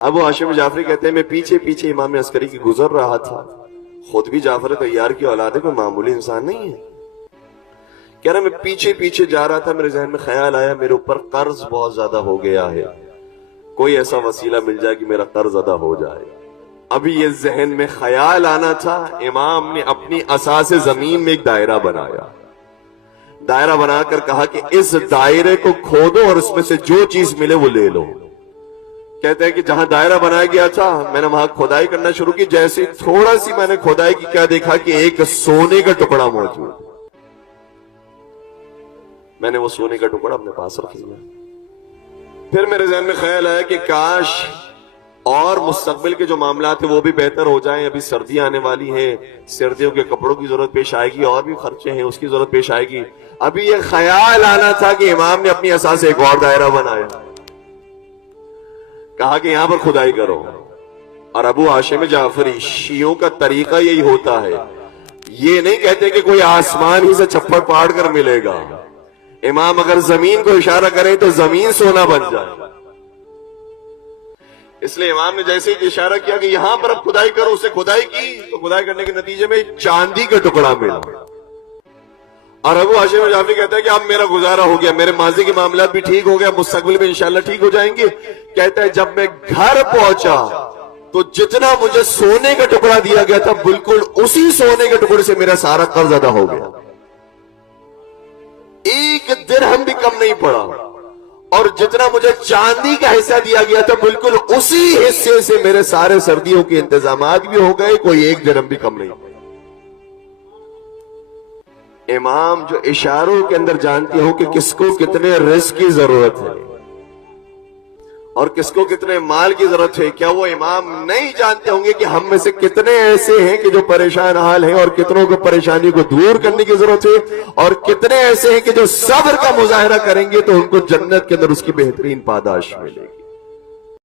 अबू हाशिम जाफरी कहते हैं मैं पीछे पीछे इमाम अस्करी की गुजर रहा था। खुद भी जाफर तैयार की औलाद है, कोई मामूली इंसान नहीं है। कह रहा मैं पीछे पीछे जा रहा था, मेरे जहन में ख्याल आया मेरे ऊपर कर्ज बहुत ज्यादा हो गया है, कोई ऐसा वसीला मिल जाए कि मेरा कर्ज अदा हो जाए। अभी ये जहन में ख्याल आना था, इमाम ने अपनी असा से जमीन में एक दायरा बनाया। दायरा बनाकर कहा कि इस दायरे को खोदो और उसमें से जो चीज मिले वो ले लो। कहते हैं कि जहां दायरा बनाया गया था मैंने वहां खोदाई करना शुरू की। जैसे थोड़ा सी मैंने खोदाई की, क्या देखा कि एक सोने का टुकड़ा मौजूद। मैंने वो सोने का टुकड़ा अपने पास रख लिया। फिर मेरे जहन में ख्याल आया कि काश और मुस्तकबिल के जो मामला थे वो भी बेहतर हो जाएं। अभी सर्दियां आने वाली हैं, सर्दियों के कपड़ों की जरूरत पेश आएगी, और भी खर्चे हैं उसकी जरूरत पेश आएगी। अभी ये ख्याल आना था कि इमाम ने अपनी असा से एक और दायरा बनाया, कहा कि यहां पर खुदाई करो। और अबू हाशिम जाफरी शियों का तरीका यही होता है, ये नहीं कहते कि कोई आसमान ही से छप्पर पाड़ कर मिलेगा। इमाम अगर जमीन को इशारा करें तो जमीन सोना बन जाए। इसलिए इमाम ने जैसे ही इशारा किया कि यहां पर अब खुदाई करो, उससे खुदाई की तो खुदाई करने के नतीजे में चांदी का टुकड़ा मिला। और अबू हाशिम जाफरी कहता है कि अब मेरा गुजारा हो गया, मेरे माजी के मामला भी ठीक हो गया, मुस्तकबिल में इंशाल्लाह ठीक हो जाएंगे। कहता है जब मैं घर पहुंचा तो जितना मुझे सोने का टुकड़ा दिया गया था, बिल्कुल उसी सोने के टुकड़े से मेरा सारा कर्ज अदा हो गया। एक दिरहम भी कम नहीं पड़ा। और जितना मुझे चांदी का हिस्सा दिया गया था, बिल्कुल उसी हिस्से से मेरे सारे सर्दियों के इंतजामात भी हो गए, कोई एक दिरहम भी कम नहीं। इमाम जो इशारों के अंदर जानते हो कि किसको कितने रिस्क की जरूरत है और किसको कितने माल की जरूरत है, क्या वो इमाम नहीं जानते होंगे कि हम में से कितने ऐसे हैं कि जो परेशान हाल हैं और कितनों को परेशानी को दूर करने की जरूरत है, और कितने ऐसे हैं कि जो सब्र का मुजाहरा करेंगे तो उनको जन्नत के अंदर उसकी बेहतरीन पादाश मिलेगी।